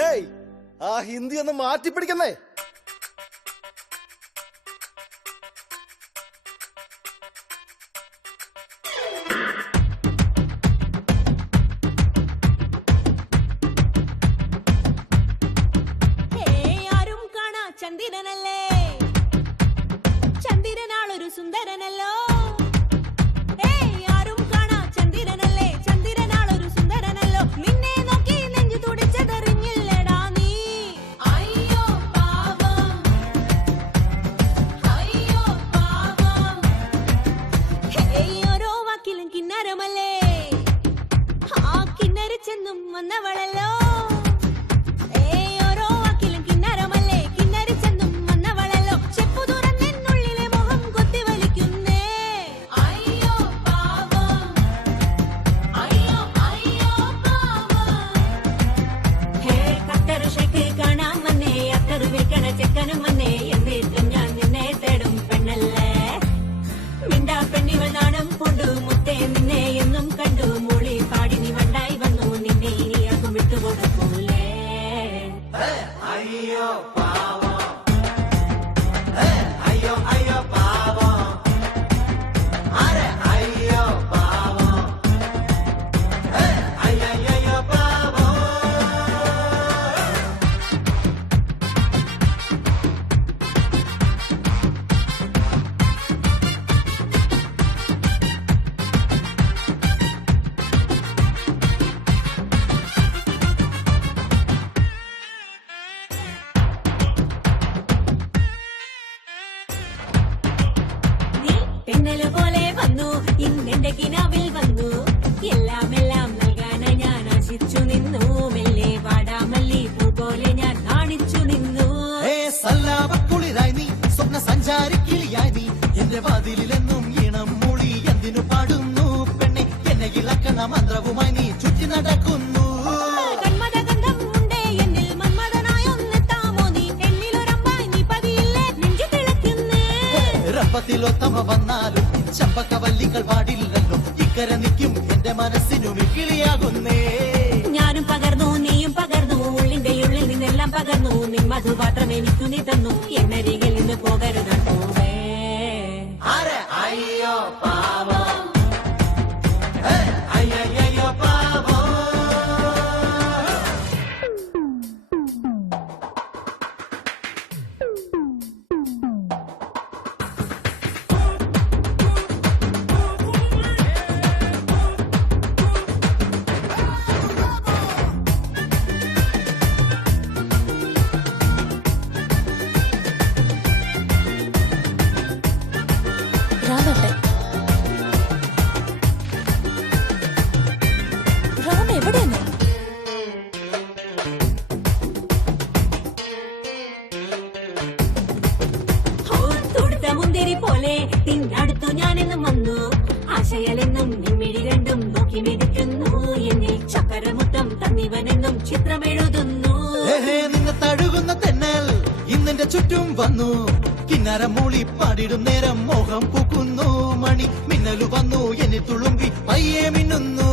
Hey, ആ ഹിന്ദി ഒന്ന് മാറ്റിപ്പിടിക്കുന്നേ. ആരും കാണാ ചന്ദ്രനല്ലേ, ചന്ദ്രനാളൊരു സുന്ദരനല്ലോ. ആരും കാണാ ചന്ദ്രനല്ലേ, ചന്ദ്രനാളൊരു സുന്ദരനല്ലോ. നിന്നെ നോക്കി നെഞ്ചു തുടിച്ചതറിഞ്ഞില്ലടാ നീ. അയ്യോ പാവം, അയ്യോ പാവം. ഓരോ വാക്കിലും കിന്നരമല്ലേ, ആ കിന്നരിച്ചെന്നും വന്നവളല്ലോ. ചെക്കനും വന്നേ എന്നിട്ടും ഞാൻ നിന്നെ തേടും പെണ്ണല്ലേ. മിണ്ടാ പെണ്ണിവൾ നാണം കൊണ്ടു മുത്തേ നിന്നെ എന്നും കണ്ടു. മൂളി പാടി നീ വണ്ടായി വന്നു, നിന്നെ ഇനി ആർക്കും വിട്ടുകൊടുക്കൂലേ. അയ്യോ പാവം, അയ്യോ അയ്യോ പാവം, അരെ അയ്യോ പാവം, അയ്യോ പാവം. പെണ്ണല പോലെ വന്നു ഇന്നെന്റെ കിനാവിൽ വന്നു. എല്ലാം എല്ലാം നൽകാനായി ഞാൻ ആശിച്ചു നിന്നു. മെല്ലെ വാടാമല്ലി പൂ പോലെ ഞാൻ കാണിച്ചു നിന്നു. സല്ലാപക്കുളിരായി നീ, സ്വപ്ന സഞ്ചാരി കിളിയായി നീ, എന്റെ വാതിലെന്നും ഈണം മൂളി എന്തിനു പാടുന്നു പെണ്ണെ. എന്നെ ഇളക്കണ മന്ത്രവുമായി നീ ചുറ്റി നടക്കുന്നു. കന്മദഗന്ധം ഉണ്ടേ എന്നിൽ, മന്മഥനായൊന്നെത്താമോ നീ. എന്നിലൊരമ്പായി നീ പതിയില്ലേ നെഞ്ചു തിളക്കുന്നേ. റപ്പത്തിലൊത്തമ വന്നാലും ചമ്പക്കവല്ലികൾ പാടില്ലല്ലോ. ഇക്കര നിൽക്കും എന്റെ മനസ്സിനും കിളിയാകുന്നേ. ഞാനും പകർന്നു നീയും പകർന്നു, ഉള്ളിന്റെ ഉള്ളിൽ നിന്നെല്ലാം പകർന്നു. നിൻ മധുപാത്രം എനിക്കു നീ തന്നു, എന്നരികിൽ നിന്ന് പോകരുത് പോവേ. അരെ അയ്യോ പാവം, അയ്യോ പാവം. റാം എവിടെയാണ്? തൊടുത്ത മുന്തിരി പോലെ തിന്നടുത്തു ഞാനെന്നും വന്നു. ആശയലെന്നും നിമ്മിഴി രണ്ടും നോക്കി മെതിക്കുന്നു. എന്നിൽ ചക്കരമുത്തം തന്നിവനെന്നും ചിത്രമെഴുതുന്നു. നിന്നെ തഴുകുന്ന തെന്നൽ ഇന്നെന്റെ ചുറ്റും വന്നു. കിന്നരം മൂളി പാടിടും നേരം മോഹം പൂക്കുന്നു. മണി മിന്നലു വന്നു എന്നിൽ തുളുമ്പി പയ്യെ മിന്നുന്നു.